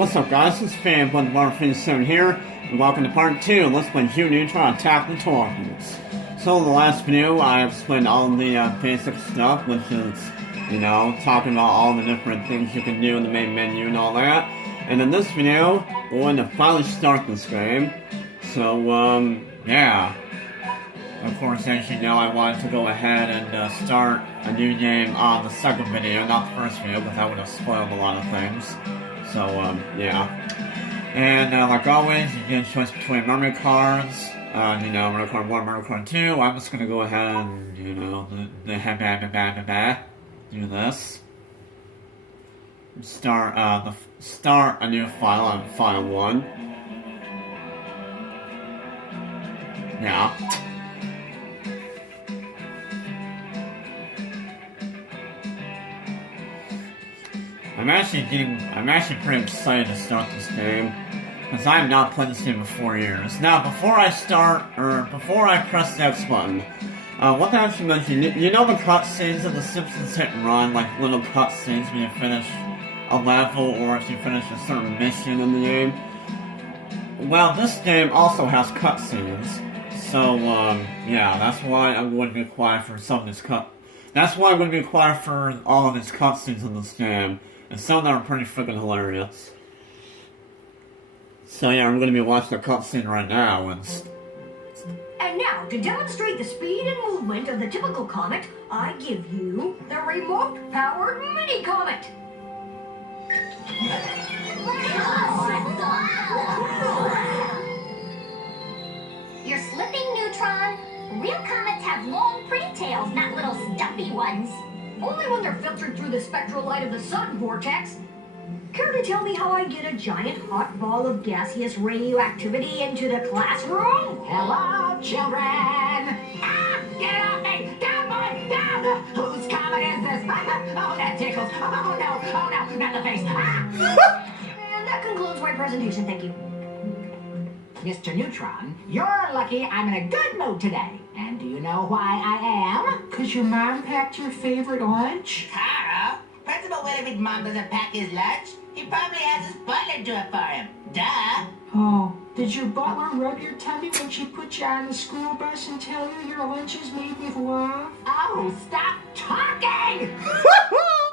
What's up guys, this is Fanbun Bar57 here, and welcome to part 2 of Let's Play Neutron Attack the Titans. So in the last video, I explained all the basic stuff, which is, talking about all the different things you can do in the main menu and all that. And in this video, we're going to finally start this game. So, yeah. Of course, as you know, I wanted to go ahead and start a new game on the second video, not the first video, because that would have spoiled a lot of things. So, yeah. And, like always, you get a choice between memory cards, memory card 1, memory card 2. I'm just gonna go ahead and, do this. Start a new file on file 1. Yeah. I'm actually pretty excited to start this game, because I have not played this game in 4 years. Now, before I press the X button, what I actually mentioned, you know the cutscenes of The Simpsons Hit and Run, like little cutscenes when you finish a level or if you finish a certain mission in the game? Well, this game also has cutscenes, so, yeah, that's why I'm going to be quiet for some of these That's why I'm going to be quiet for all of these cutscenes in this game. And some of them are pretty freaking hilarious. So yeah, I'm going to be watching a cutscene right now. And now, to demonstrate the speed and movement of the typical comet, I give you the remote-powered mini-comet. You're slipping, Neutron. Real comets have long, pretty tails, not little stumpy ones. Only when they're filtered through the spectral light of the sun vortex. Care to tell me how I get a giant hot ball of gaseous radioactivity into the classroom? Hello, children! Ah! Get off me! Down, boy! Down! Whose comet is this? Oh, that tickles! Oh, no! Not the face! Ah! And that concludes my presentation, thank you. Mr. Neutron, you're lucky I'm in a good mood today. And do you know why I am? 'Cause your mom packed your favorite lunch? Carl, Principal Winifred's mom doesn't pack his lunch. He probably has his butler do it for him. Duh. Oh, did your butler rub your tummy when she put you on the school bus and tell you your lunch is made with love? Oh, stop talking!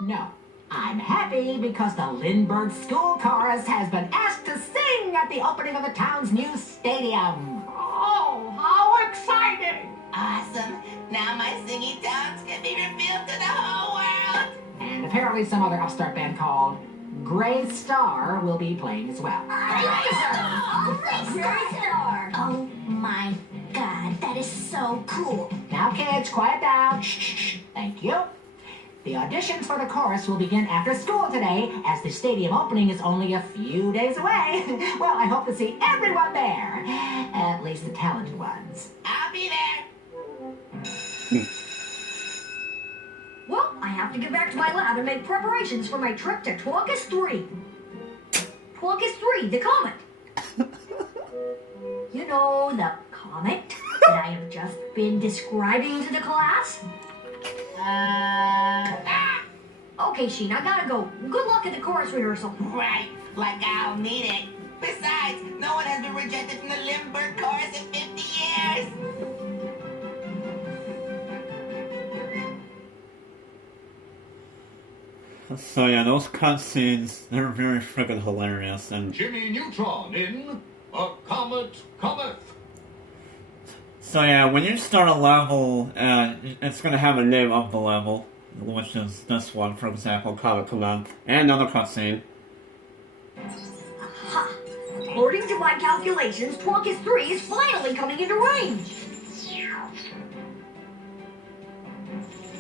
No, I'm happy because the Lindbergh School Chorus has been asked to sing at the opening of the town's new stadium. Oh, how exciting! Awesome. Now my singing talents can be revealed to the whole world. And apparently some other upstart band called Gray Star will be playing as well. Oh my god, that is so cool. Now kids, quiet down. Shh. Thank you. The auditions for the chorus will begin after school today, as the stadium opening is only a few days away. Well, I hope to see everyone there. At least the talented ones. I'll be there. Well, I have to get back to my lab and make preparations for my trip to Twonkus 3. Twonkus 3, the comet. You know, the comet that I have just been describing to the class? Okay, Sheen, I gotta go. Good luck at the chorus rehearsal. Right, like I'll need it. Besides, no one has been rejected from the Lindbergh chorus in 50 years. So yeah, those cutscenes, they're very freaking hilarious. And Jimmy Neutron in A Comet Cometh. so yeah, when you start a level, it's gonna have a name of the level, which is this one, for example, Comet Cometh, and another cutscene. Ha! According to my calculations, Twonkus 3 is finally coming into range.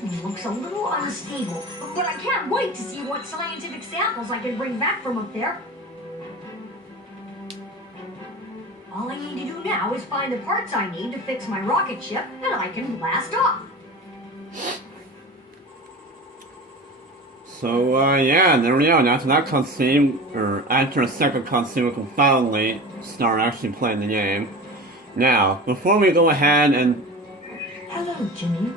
It looks a little unstable, but I can't wait to see what scientific samples I can bring back from up there. All I need to do now is find the parts I need to fix my rocket ship, and I can blast off. So, yeah, there we go. And after that cutscene, or after a second cutscene, we can finally start actually playing the game. Now, before we go ahead and... Hello, Jimmy.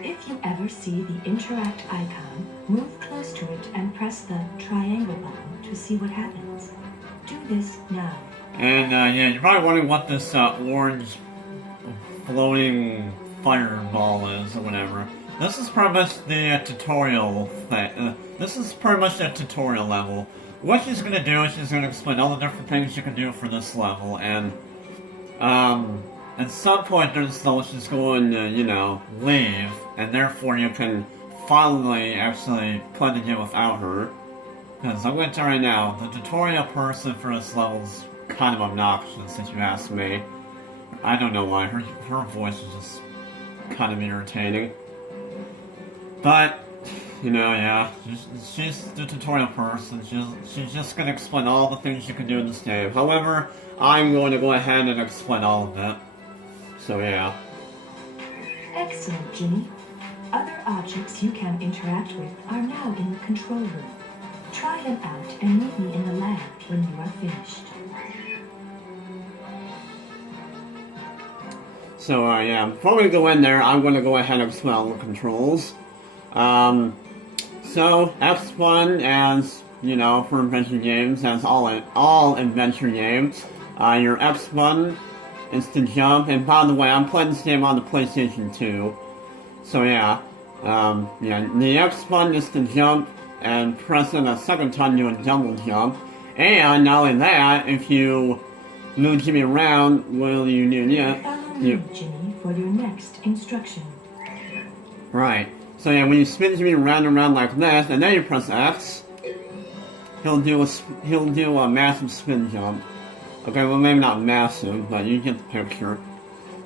If you ever see the interact icon, move closer close to it and press the triangle button to see what happens. Do this now. And yeah, you're probably wondering what this orange floating fireball is or whatever. This is pretty much the tutorial thing. This is pretty much the tutorial level. What she's gonna do is she's gonna explain all the different things you can do for this level, and at some point during this level she's going to, you know, leave, and therefore you can finally actually play the game without her. Because I'm going to tell you right now, the tutorial person for this level is kind of obnoxious, if you ask me. I don't know why, her voice is just kind of irritating. But, you know, yeah, she's the tutorial person. She's just going to explain all the things you can do in this game. However, I'm going to go ahead and explain all of it. So, yeah. Excellent, Jimmy. Other objects you can interact with are now in the control room. Try them out and meet me in the lab when you are finished. So, yeah, before we go in there, I'm going to go ahead and explain all the controls. So, X1, as, you know, for adventure games, as all adventure games, your X1 is to jump, and by the way, I'm playing this game on the PlayStation 2, so yeah, the X1 is to jump, and pressing a second time do a double jump, and not only that, if you move Jimmy around, will you do, Follow me, Jimmy, for your next instruction. Right. So yeah, when you spin Jimmy around and around like this, and then you press X, he'll do a massive spin jump. Okay, well maybe not massive, but you get the picture.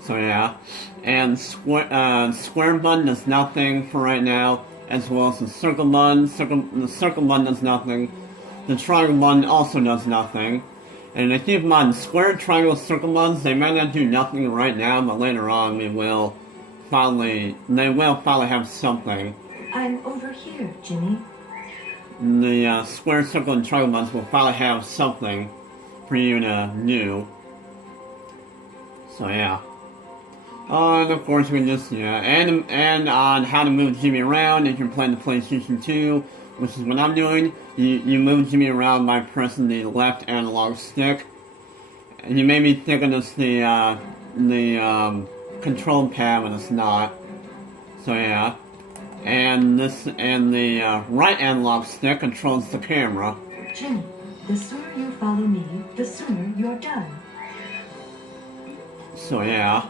So yeah, and square button does nothing for right now, as well as the circle button. The circle button does nothing. The triangle button also does nothing. And keep in mind, square, triangle, circle buttons, they might not do nothing right now, but later on they will probably have something. I'm over here, Jimmy. The square, circle, and triangle buttons will probably have something for you to do. So yeah. And of course we just, and on how to move Jimmy around, if you're playing the PlayStation 2, which is what I'm doing, you move Jimmy around by pressing the left analog stick. And you may be thinking it's the control pad, but it's not. So yeah. And the right analog stick controls the camera. Jimmy, the sooner you follow me, the sooner you're done. So yeah.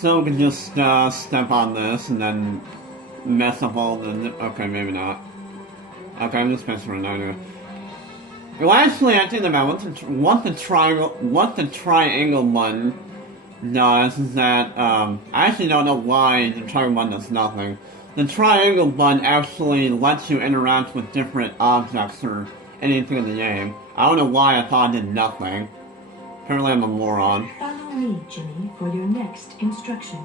So we can just step on this and then mess up all the... Okay, maybe not. Okay, I'm just messing around now. Well, actually, I think about what the triangle button does is that, I actually don't know why the triangle button does nothing. The triangle button actually lets you interact with different objects or anything in the game. I don't know why I thought it did nothing. Apparently I'm a moron. Follow me, Jimmy, for your next instruction.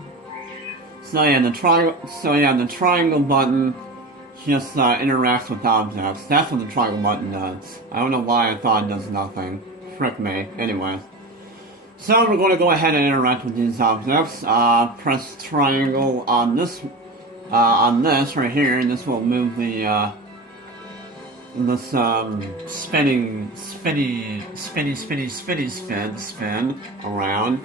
So yeah, the triangle button just interacts with objects. That's what the triangle button does. I don't know why I thought it does nothing. Frick me. Anyways. So we're going to go ahead and interact with these objects. Press triangle on this right here, and this will move the spin around.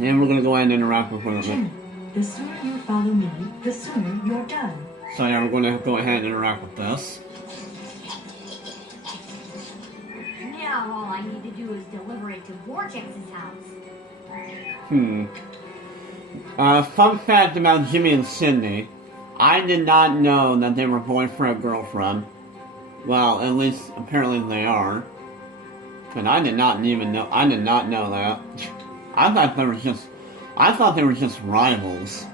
And we're going to go ahead and interact with one of them. The sooner you follow me, the sooner you're done. So yeah, we're going to go ahead and interact with this. Now all I need to do is deliver it to Vortex's house. Fun fact about Jimmy and Sydney. I did not know that they were boyfriend-girlfriend. Well, at least apparently they are. But I did not know that. I thought they were just rivals.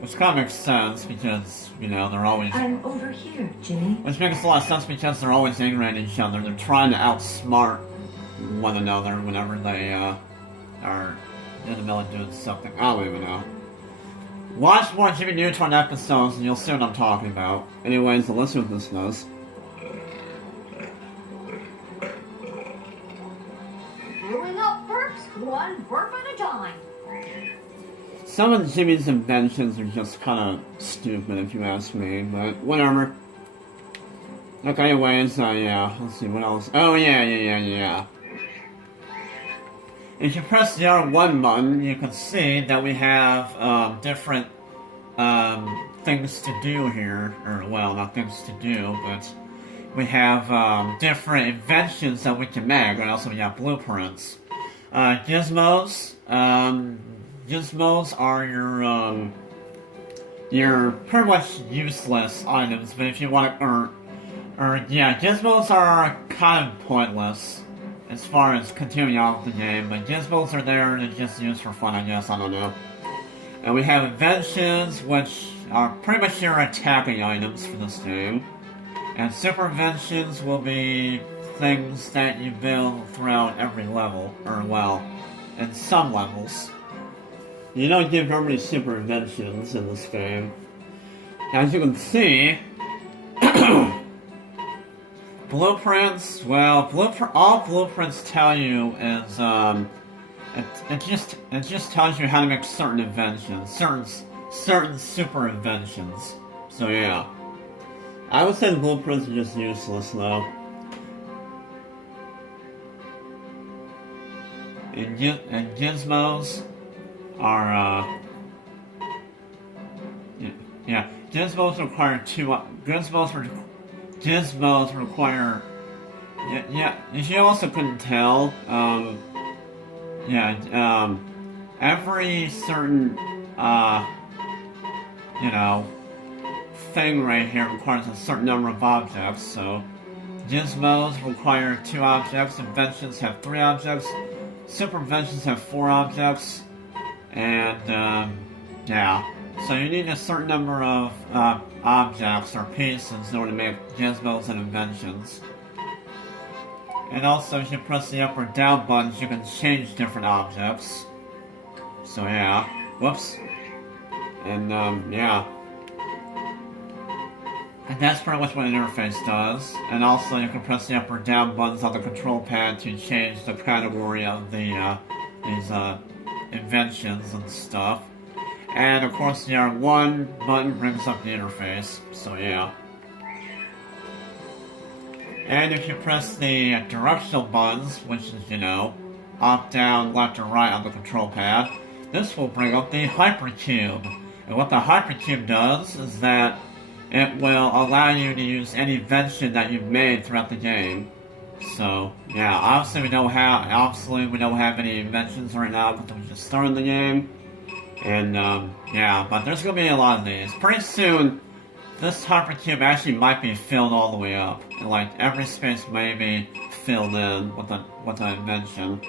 Which kind of makes sense because, they're always... I'm over here, Jimmy. Which makes a lot of sense because they're always angry at each other. They're trying to outsmart one another whenever they, are in the middle of doing something. I don't even know. Watch more Jimmy Neutron episodes and you'll see what I'm talking about. Anyways, let's see what this does. Brewing up burps, one burp at a time. some of Jimmy's inventions are just kind of stupid, if you ask me, but whatever. Okay, anyways, yeah, let's see, what else? Oh, yeah. If you press the R1 button, you can see that we have, different, things to do here. Or, well, not things to do, but we have, different inventions that we can make, and also we have blueprints. Gizmos. Gizmos are your pretty much useless items, but if you want to gizmos are kind of pointless as far as continuing on with the game, but gizmos are there to just use for fun, I guess, I don't know. And we have inventions, which are pretty much your attacking items for this game. And super inventions will be things that you build throughout every level, or well, in some levels. You don't get very many super inventions in this game. As you can see, blueprints, well, all blueprints tell you is, it just tells you how to make certain inventions, certain super inventions. So yeah. I would say the blueprints are just useless though. And gizmos are, gizmos require gizmos require, if you also couldn't tell, every certain, thing right here requires a certain number of objects, so gizmos require 2 objects, inventions have 3 objects, super inventions have 4 objects, and, so you need a certain number of, objects or pieces in order to make gizmos and inventions. And also, if you press the up or down buttons, you can change different objects. So yeah, whoops. And, and that's pretty much what the interface does. And also, you can press the up or down buttons on the control pad to change the category of the, these, inventions and stuff. And of course, the R1 button brings up the interface, so yeah. And if you press the directional buttons, which is, up, down, left, or right on the control pad, this will bring up the hypercube. And what the hypercube does is that it will allow you to use any invention that you've made throughout the game. So, yeah, obviously we don't have any inventions right now because we just started the game. And, but there's gonna be a lot of these. Pretty soon, this hypercube actually might be filled all the way up. And, like, every space may be filled in with an invention.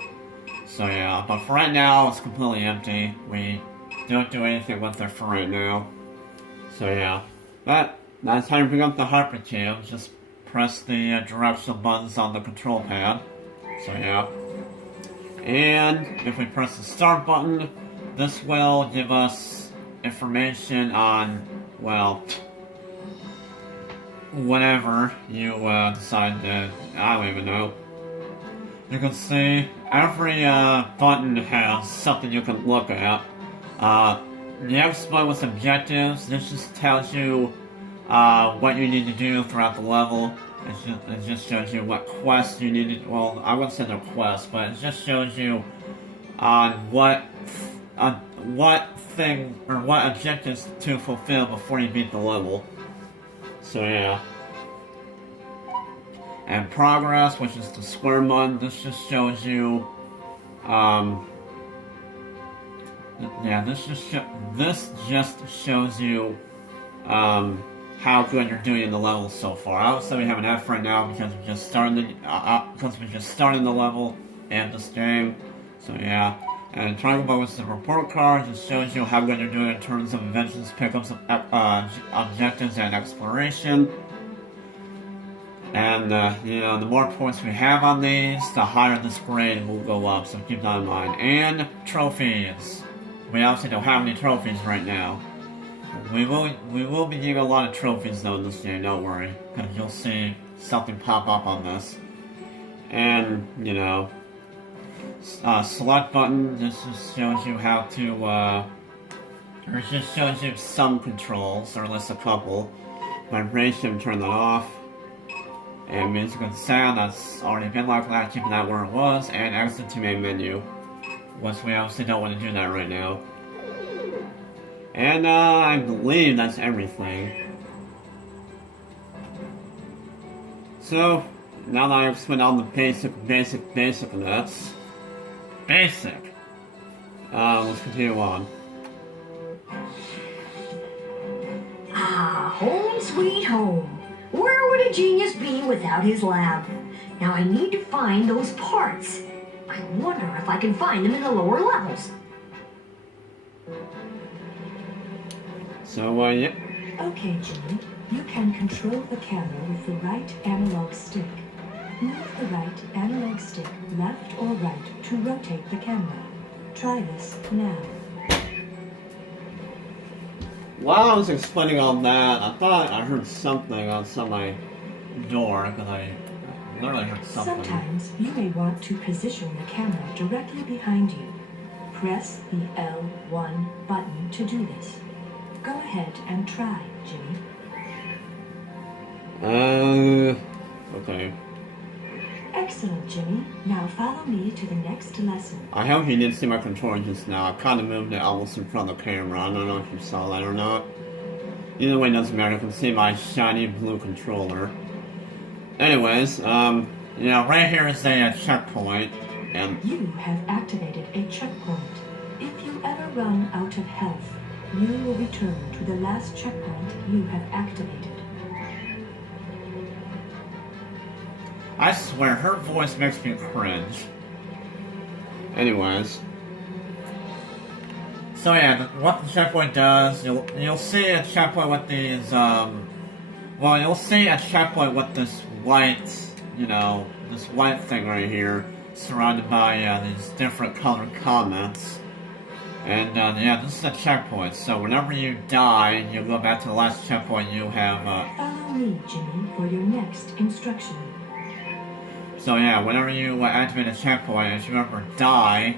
So, yeah, but for right now, it's completely empty. We don't do anything with it for right now. So, yeah. But, that's how you bring up the hypercube. Just press the directional buttons on the control pad. So, yeah. And, if we press the start button, this will give us information on, well, whatever you decide to, I don't even know. You can see every button has something you can look at. The exploit with objectives, this just tells you what you need to do throughout the level. It just shows you what quests you need to, well, I wouldn't say they're quests, but it just shows you on what thing or what objectives to fulfill before you beat the level. So yeah. And progress, which is the square button, this just shows you, this just shows you, how good you're doing in the level so far. Obviously we have an F right now because we just started the level in this game. So yeah. And triangle bar with the report card just shows you how good you're doing in terms of inventions, pickups, objectives, and exploration. And, the more points we have on these, the higher this grade will go up, so keep that in mind. And trophies. We obviously don't have any trophies right now. We will be getting a lot of trophies though in this game, don't worry. Because you'll see something pop up on this. And, select button, this just shows you how to, It just shows you some controls, or at least a couple. Vibration, turn that off. And music and sound, that's already been like that, keeping that where it was. And exit to main menu. Which we obviously don't want to do that right now. And I believe that's everything. So, now that I've explained all the basic nuts. Basic! Let's continue on. Ah, home sweet home. Where would a genius be without his lab? Now I need to find those parts. I wonder if I can find them in the lower levels. So, yeah. Okay, Jimmy. You can control the camera with the right analog stick. Move the right analog stick left or right to rotate the camera. Try this now. While I was explaining all that, I thought I heard something outside my door, because I literally heard something. Sometimes you may want to position the camera directly behind you. Press the L1 button to do this. Go ahead and try, Jimmy. Okay. Excellent, Jimmy. Now follow me to the next lesson. I hope you didn't see my controller just now. I kind of moved it almost in front of the camera. I don't know if you saw that or not. Either way, it doesn't matter. You can see my shiny blue controller. Anyways, right here is a checkpoint, and You have activated a checkpoint. If you ever run out of health, you will return to the last checkpoint you have activated. I swear, her voice makes me cringe. Anyways. So yeah, what the checkpoint does, you'll see a checkpoint with these, you'll see a checkpoint with this white, this white thing right here, surrounded by, these different colored comets. And, this is a checkpoint, so whenever you die, you go back to the last checkpoint you have, Follow me, Jimmy, for your next instruction. So yeah, whenever you activate a checkpoint, if you ever die,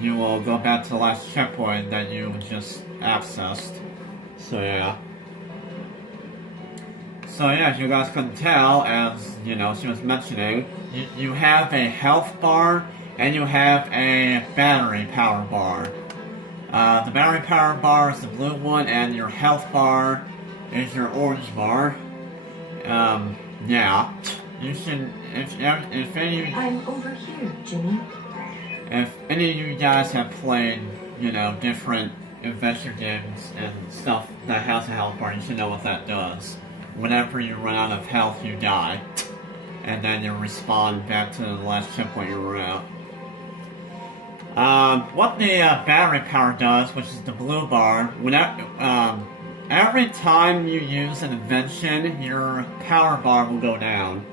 you will go back to the last checkpoint that you just accessed. So yeah. As you guys couldn't tell, as, she was mentioning, you have a health bar, and you have a battery power bar. The battery power bar is the blue one, and your health bar is your orange bar. You should, if any... I'm over here, Jimmy. If any of you guys have played, different adventure games and stuff that has a health bar, you should know what that does. Whenever you run out of health, you die. And then you respawn back to the last checkpoint you were at. What the battery power does, which is the blue bar, every time you use an invention, your power bar will go down.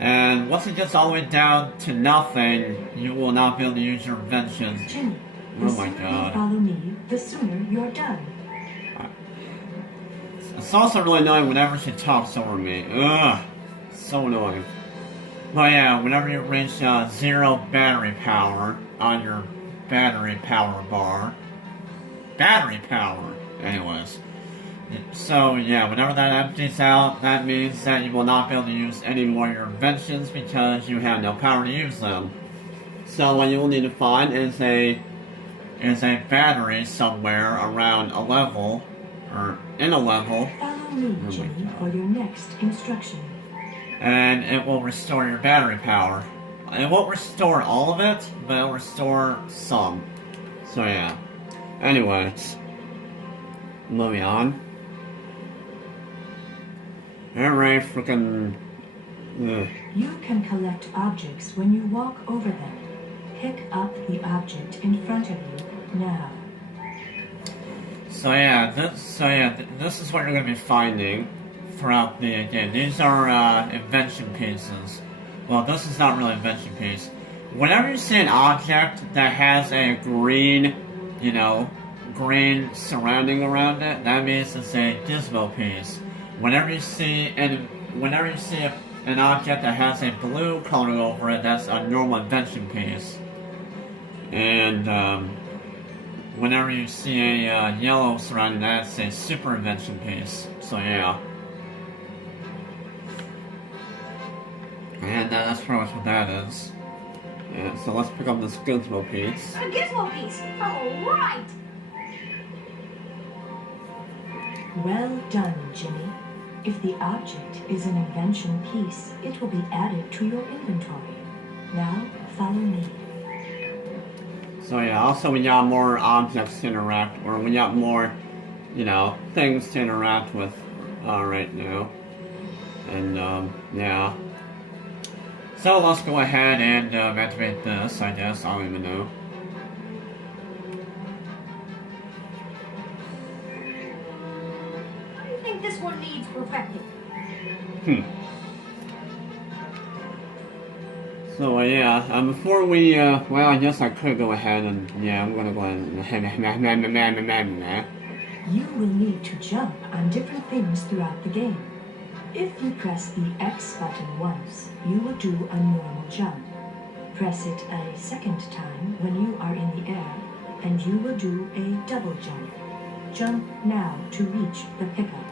And once it gets all the way down to nothing, you will not be able to use your inventions. Jimmy, the sooner you follow me, the sooner you're done. It's also really annoying whenever she talks over me. Ugh, so annoying. But yeah, whenever you reach 0 battery power on your battery power bar. Battery power! Anyways. So yeah, whenever that empties out, that means that you will not be able to use any more of your inventions because you have no power to use them. So what you will need to find is a battery somewhere around a level, or in a level. Follow me, Jimmy, for your next instruction. And it will restore your battery power. It won't restore all of it, but it'll restore some. So yeah. Anyways. Moving on. Alright, freaking... You can collect objects when you walk over them. Pick up the object in front of you now. This is what you're going to be finding throughout the game. These are invention pieces. Well, this is not really an invention piece. Whenever you see an object that has a green, green surrounding around it, that means it's a gizmo piece. Whenever you see an object that has a blue coloring over it, that's a normal invention piece. And whenever you see a yellow surrounding that, it's a super invention piece. So yeah. And that's pretty much what that is. Yeah, so let's pick up this gizmo piece. A gizmo piece! All right! Well done, Jimmy. If the object is an invention piece, it will be added to your inventory. Now, follow me. So yeah, also we got more objects to interact, or we got more, things to interact with right now. And yeah. So let's go ahead and activate this, I guess. I don't even know. I think this one needs perfecting. So yeah, before we, well, I guess I could go ahead and, yeah, I'm gonna go ahead and, You will need to jump on different things throughout the game. If you press the X button once, you will do a normal jump. Press it a second time when you are in the air, and you will do a double jump. Jump now to reach the pickup.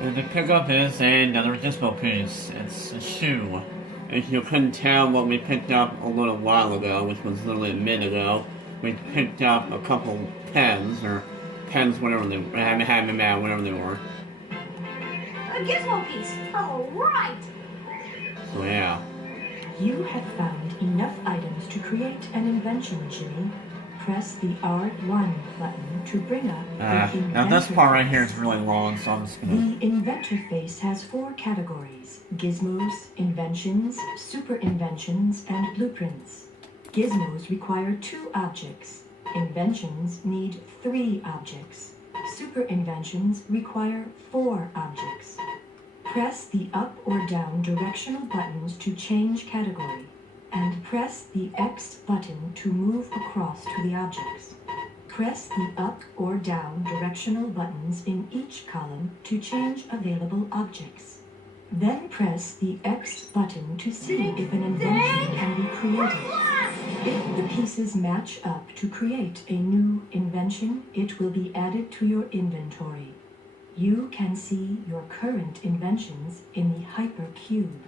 And the pickup is another gizmo piece. It's a shoe. If you couldn't tell what we picked up a little while ago, which was literally a minute ago, we picked up a couple pens, whatever they were. A gizmo piece! All right! So yeah. You have found enough items to create an invention, Jimmy. Press the R1 button to bring up the inventor. Now this part right here is really long, so I'm just gonna... The inventor face has 4 categories: gizmos, inventions, super inventions, and blueprints. Gizmos require 2 objects. Inventions need 3 objects. Super inventions require 4 objects. Press the up or down directional buttons to change category, and press the X button to move across to the objects. Press the up or down directional buttons in each column to change available objects. Then press the X button to see if an invention can be created. If the pieces match up to create a new invention, it will be added to your inventory. You can see your current inventions in the hypercube.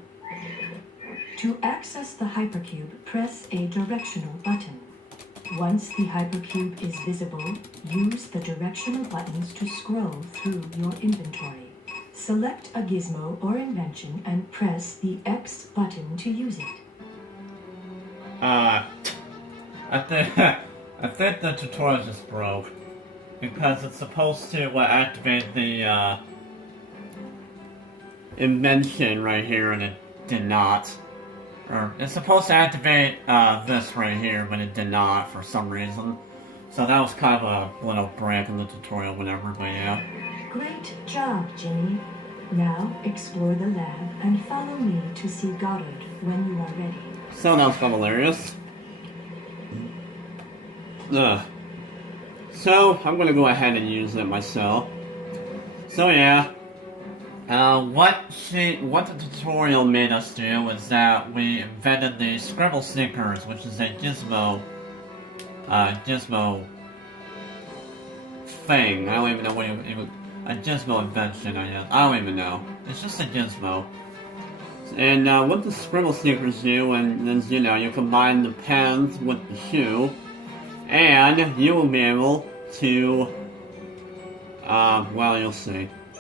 To access the hypercube, press a directional button. Once the hypercube is visible, use the directional buttons to scroll through your inventory. Select a gizmo or invention and press the X button to use it. I think the tutorial just broke. Because it's supposed to activate the invention right here, and it did not. Or it's supposed to activate this right here, but it did not for some reason. So that was kind of a little break in the tutorial, whatever. But yeah. Great job, Jimmy. Now explore the lab and follow me to see Goddard when you are ready. So that was kind of hilarious. So, I'm gonna go ahead and use it myself. So yeah, what the tutorial made us do was that we invented the Scribble Sneakers, which is a gizmo thing. I don't even know what a gizmo invention, I guess. I don't even know. It's just a gizmo. And what the Scribble Sneakers do, and is, you combine the pens with the shoe, and you will be able to, well, you'll see. I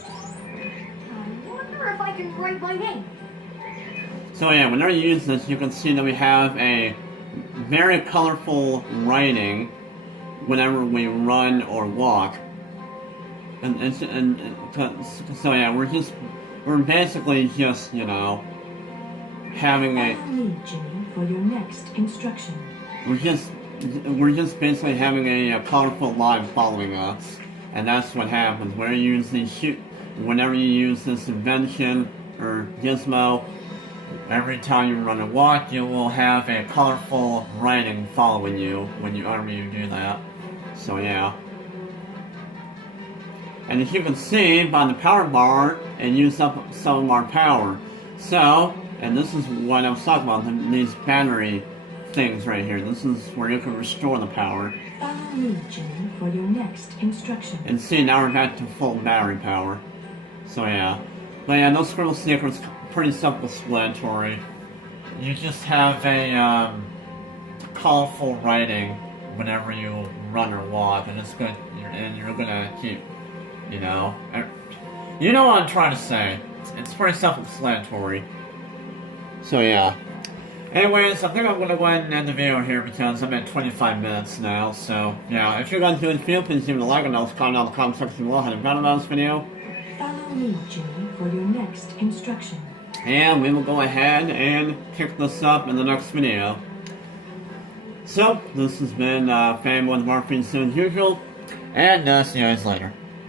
wonder if I can write my name. So yeah, whenever you use this, you can see that we have a very colorful writing whenever we run or walk. And so yeah, we're basically just, having a... Follow me, Jimmy, for your next instruction. We're just basically having a colorful line following us, and that's what happens. Whenever you use this invention or gizmo, every time you run or walk, you will have a colorful writing following you whenever you do that. So yeah. And as you can see by the power bar, it used up some of our power. So, and this is what I was talking about, these battery things right here. This is where you can restore the power. Follow me, Jimmy, for your next instruction. And see, now we're back to full battery power. So yeah. But yeah, those scribble sneakers pretty self-explanatory. You just have a colorful writing whenever you run or walk, and it's good. And you're gonna keep, you know what I'm trying to say. It's pretty self-explanatory. So yeah. Anyways, I think I'm gonna go ahead and end the video here because I'm at 25 minutes now. So yeah, if you're guys doing this video, please leave a like and also comment down in the comment section below how you got about this video. Follow me, Jimmy, for your next instruction. And we will go ahead and pick this up in the next video. So, this has been Fanboy with Morphine as usual, and see you guys later.